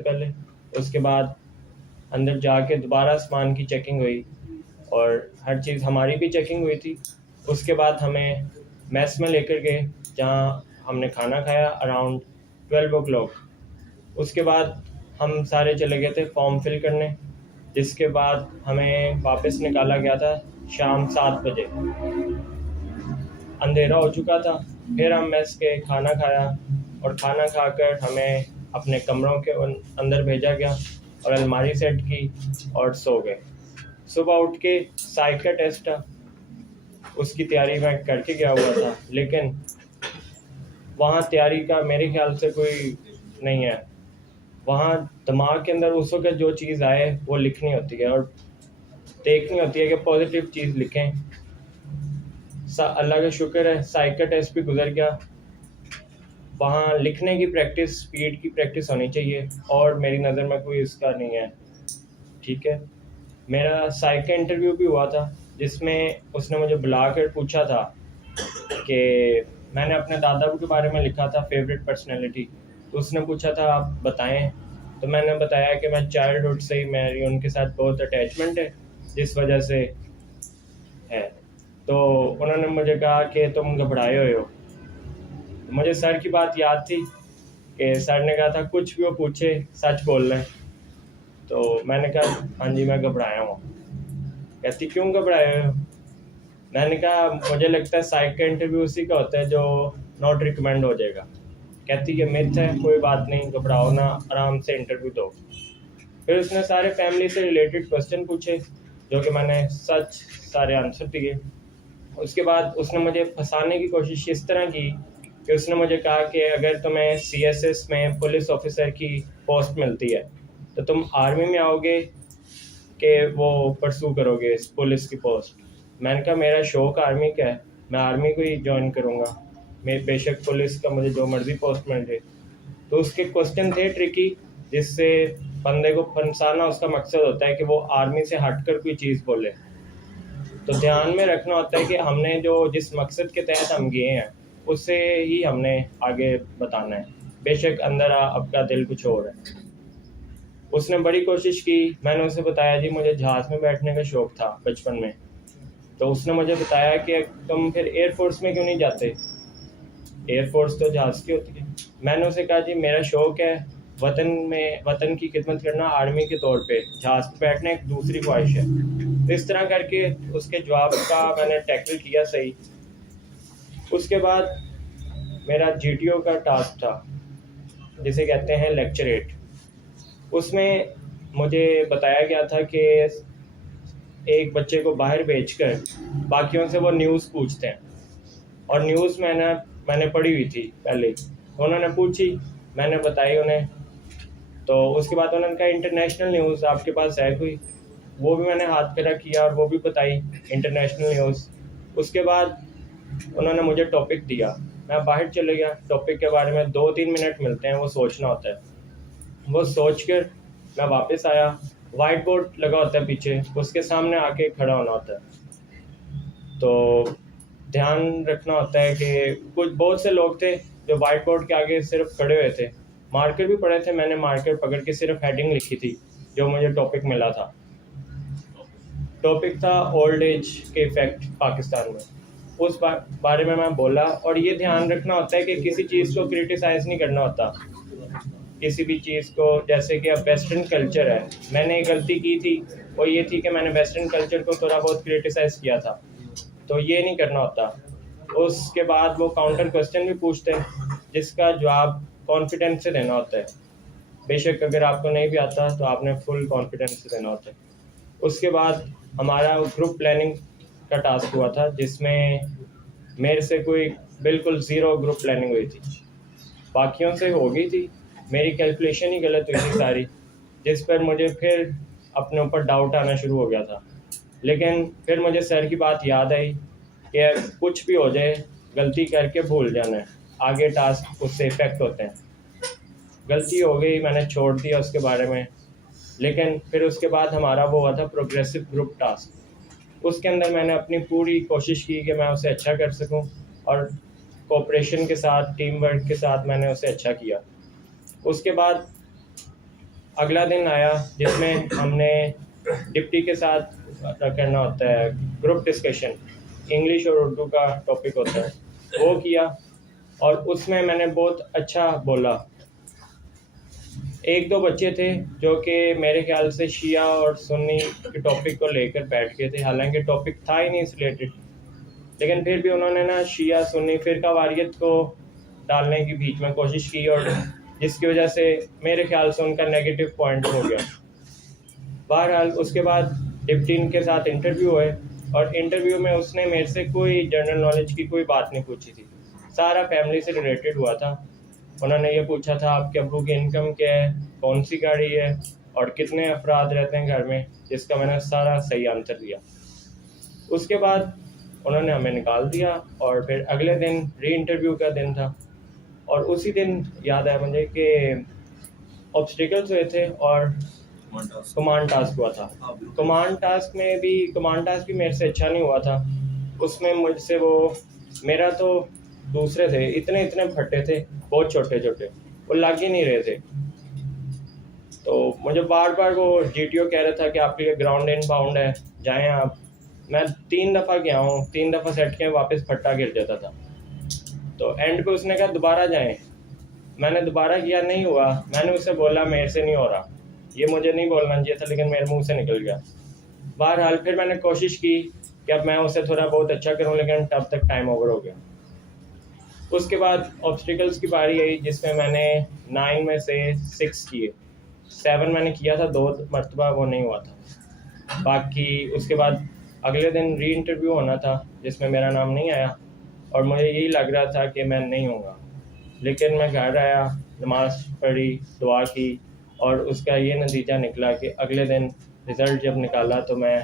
पहले, उसके बाद अंदर जाके दोबारा सामान की चेकिंग हुई और हर चीज़ हमारी भी चेकिंग हुई थी। उसके बाद हमें मेस में लेकर गए जहाँ हमने खाना खाया अराउंड 12 ओ क्लॉक। उसके बाद हम सारे चले गए थे फॉर्म फिल करने, जिसके बाद हमें वापस निकाला गया था शाम 7 बजे। अंधेरा हो चुका था। फिर हम मेस के खाना खाया और खाना खाकर हमें अपने कमरों के अंदर भेजा गया और अलमारी सेट की और सो गए। सुबह उठ के साइक का टेस्ट था, उसकी तैयारी मैं करके गया हुआ था, लेकिन वहाँ तैयारी का मेरे ख्याल से कोई नहीं है। वहाँ दिमाग के अंदर उस वक्त जो चीज़ आए वो लिखनी होती है और देखनी होती है कि पॉजिटिव चीज़ लिखें। अल्लाह का शुक्र है साइक का टेस्ट भी गुजर गया। वहाँ लिखने की प्रैक्टिस, स्पीड की प्रैक्टिस होनी चाहिए और मेरी नज़र में कोई इसका नहीं है। ठीक है, मेरा साइक का इंटरव्यू भी हुआ था जिसमें उसने मुझे बुलाकर पूछा था कि मैंने अपने दादा के बारे में लिखा था फेवरेट पर्सनैलिटी, तो उसने पूछा था आप बताएं। तो मैंने बताया कि मैं चाइल्डहुड से ही मेरी उनके साथ बहुत अटैचमेंट है जिस वजह से है। तो उन्होंने मुझे कहा कि तुम घबराए हुए हो। मुझे सर की बात याद थी कि सर ने कहा था कुछ भी वो पूछे सच बोल रहे। तो मैंने कहा हाँ जी मैं घबराया हूँ। कहती क्यों घबराए हो? मैंने कहा मुझे लगता है साइक का इंटरव्यू उसी का होता है जो नॉट रिकमेंड हो जाएगा। कहती कि मिथ है, कोई बात नहीं, घबराओ ना, आराम से इंटरव्यू दो। फिर उसने सारे फैमिली से रिलेटेड क्वेश्चन पूछे जो कि मैंने सच सारे आंसर दिए। उसके बाद उसने मुझे फंसाने की कोशिश इस तरह की कि उसने मुझे कहा कि अगर तुम्हें CSS में पुलिस ऑफिसर की पोस्ट मिलती है तो तुम आर्मी में आओगे कि वो परसू करोगे इस पुलिस की पोस्ट। मैंने कहा मेरा शौक आर्मी का है, मैं आर्मी को ही ज्वाइन करूँगा, मैं बेशक पुलिस का मुझे जो मर्जी पोस्ट मिल जाए। तो उसके क्वेश्चन थे ट्रिकी, जिससे बंदे को फंसाना उसका मकसद होता है कि वो आर्मी से हटकर कोई चीज़ बोले। तो ध्यान में रखना होता है कि हमने जो जिस मकसद के तहत हम गए हैं उससे ही हमने आगे बताना है, बेशक अंदर आपका दिल कुछ और है। उसने बड़ी कोशिश की, मैंने उसे बताया जी मुझे जहाज़ में बैठने का शौक़ था बचपन में। तो उसने मुझे बताया कि तुम फिर एयरफोर्स में क्यों नहीं जाते, एयरफोर्स तो जहाज़ की होती है। मैंने उसे कहा जी मेरा शौक़ है वतन की खिदमत करना, आर्मी के तौर पे जहाज़ पे बैठना एक दूसरी ख्वाहिश है। तो इस तरह करके उसके जवाब का मैंने टैकल किया सही। उसके बाद मेरा GTO का टास्क था जिसे कहते हैं लेक्चरेट। उसमें मुझे बताया गया था कि एक बच्चे को बाहर भेजकर बाकियों से वो न्यूज़ पूछते हैं और न्यूज़ मैंने पढ़ी हुई थी पहले। उन्होंने पूछी, मैंने बताई उन्हें। तो उसके बाद उन्होंने कहा इंटरनेशनल न्यूज़ आपके पास है कोई? वो भी मैंने हाथ खड़ा किया और वो भी बताई इंटरनेशनल न्यूज़। उसके बाद उन्होंने मुझे टॉपिक दिया, मैं बाहर चले गया। टॉपिक के बारे में 2-3 मिनट मिलते हैं, वो सोचना होता है। वो सोच कर मैं वापस आया। वाइट बोर्ड लगा होता है पीछे, उसके सामने आके खड़ा होना होता है। तो ध्यान रखना होता है कि बहुत से लोग थे जो वाइट बोर्ड के आगे सिर्फ खड़े हुए थे। मार्कर भी पड़े थे, मैंने मार्कर पकड़ के सिर्फ हेडिंग लिखी थी जो मुझे टॉपिक मिला था। टॉपिक था ओल्ड एज के इफ़ेक्ट पाकिस्तान में। उस बारे में मैं बोला। और ये ध्यान रखना होता है कि किसी चीज़ को क्रिटिसाइज़ नहीं करना होता, किसी भी चीज़ को। जैसे कि अब वेस्टर्न कल्चर है, मैंने एक गलती की थी, वो ये थी कि मैंने वेस्टर्न कल्चर को थोड़ा बहुत क्रिटिसाइज़ किया था, तो ये नहीं करना होता। उसके बाद वो काउंटर क्वेश्चन भी पूछते हैं जिसका जवाब कॉन्फिडेंस से देना होता है। बेशक अगर आपको नहीं भी आता तो आपने फुल कॉन्फिडेंस से देना होता है। उसके बाद हमारा ग्रुप प्लानिंग का टास्क हुआ था जिसमें मेरे से कोई बिल्कुल ज़ीरो ग्रुप प्लानिंग हुई थी, बाकियों से हो गई थी, मेरी कैलकुलेशन ही गलत हुई थी सारी, जिस पर मुझे फिर अपने ऊपर डाउट आना शुरू हो गया था। लेकिन फिर मुझे सर की बात याद आई कि कुछ भी हो जाए गलती करके भूल जाना है, आगे टास्क उससे इफ़ेक्ट होते हैं। गलती हो गई, मैंने छोड़ दिया उसके बारे में। लेकिन फिर उसके बाद हमारा वो हुआ था प्रोग्रेसिव ग्रुप टास्क। उसके अंदर मैंने अपनी पूरी कोशिश की कि मैं उसे अच्छा कर सकूं और कोऑपरेशन के साथ, टीम वर्क के साथ मैंने उसे अच्छा किया। उसके बाद अगला दिन आया जिसमें हमने डिप्टी के साथ करना होता है ग्रुप डिस्कशन, इंग्लिश और उर्दू का टॉपिक होता है, वो किया और उसमें मैंने बहुत अच्छा बोला। एक दो बच्चे थे जो कि मेरे ख्याल से शिया और सुन्नी के टॉपिक को लेकर बैठ गए थे, हालांकि टॉपिक था ही नहीं रिलेटेड, लेकिन फिर भी उन्होंने ना शिया सुन्नी फ़िरकावारियत को डालने की बीच में कोशिश की और जिसकी वजह से मेरे ख्याल से उनका नेगेटिव पॉइंट हो गया। बहरहाल उसके बाद डिप्टी के साथ इंटरव्यू हुए और इंटरव्यू में उसने मेरे से कोई जनरल नॉलेज की कोई बात नहीं पूछी थी, सारा फैमिली से रिलेटेड हुआ था। उन्होंने ये पूछा था आपके अब्बू की इनकम क्या है, कौन सी गाड़ी है और कितने अफराद रहते हैं घर में, जिसका मैंने सारा सही आंसर दिया। उसके बाद उन्होंने हमें निकाल दिया और फिर अगले दिन री इंटरव्यू का दिन था और उसी दिन याद आया मुझे कि ऑब्स्टिकल्स हुए थे और कमांड टास्क हुआ था। कमांड टास्क भी मेरे से अच्छा नहीं हुआ था। उसमें मुझसे मेरा तो दूसरे थे, इतने फटे थे, बहुत छोटे छोटे, वो लग ही नहीं रहे थे। तो मुझे बार बार वो जीटीओ कह रहा था कि आपके लिए ग्राउंड इन बाउंड है, जाएं आप। मैं 3 दफ़ा गया हूँ, 3 दफ़ा सेट किया, वापस फट्टा गिर जाता था। तो एंड पे उसने कहा दोबारा जाएं। मैंने दोबारा किया, नहीं हुआ। मैंने उससे बोला मेरे से नहीं हो रहा, ये मुझे नहीं बोलना चाहिए था लेकिन मेरे मुंह से निकल गया। बहरहाल फिर मैंने कोशिश की कि अब मैं उसे थोड़ा बहुत अच्छा करूं, लेकिन तब तक टाइम ओवर हो गया। उसके बाद ऑब्स्टिकल्स की बारी आई जिसमें मैंने 9 में से 6 किए। 7 मैंने किया था 2 मरतबा, वो नहीं हुआ था। बाकी उसके बाद अगले दिन री इंटरव्यू होना था जिसमें मेरा नाम नहीं आया और मुझे यही लग रहा था कि मैं नहीं होऊंगा, लेकिन मैं घर आया, नमाज़ पढ़ी, दुआ की और उसका ये नतीजा निकला कि अगले दिन रिज़ल्ट जब निकाला तो मैं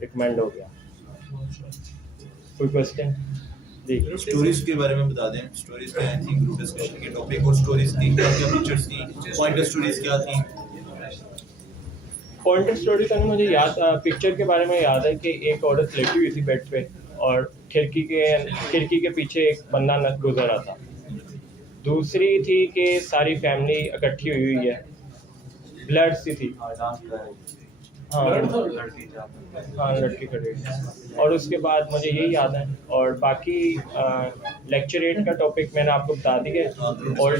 रिकमेंड हो गया। कोई क्वेश्चन? जी, स्टोरीज के बारे में बता दें। स्टोरीज क्या थी, ग्रुप डिस्कशन के टॉपिक, और स्टोरीज की क्या क्या फीचर्स थी, पॉइंटर स्टोरीज क्या थी? पॉइंटर स्टोरी का मुझे याद, पिक्चर के बारे में याद है कि एक औरत लेटी हुई थी बेड पे और खिड़की के पीछे एक बंदा न गुजर रहा था। दूसरी थी कि सारी फैमिली इकट्ठी हुई है, ब्लड सी थी। हाँ, लड़की खड़ी हुई। और उसके बाद मुझे यही याद है और बाकी लेक्चर 8 का टॉपिक मैंने आपको बता दिया। और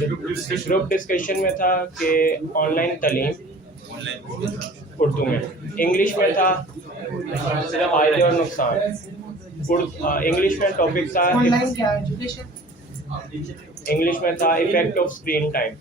ग्रुप डिस्कशन में था कि ऑनलाइन तालीम उर्दू में, इंग्लिश में था फायदे और नुकसान। इंग्लिश में टॉपिक था, इंग्लिश में था इफेक्ट ऑफ स्क्रीन टाइम।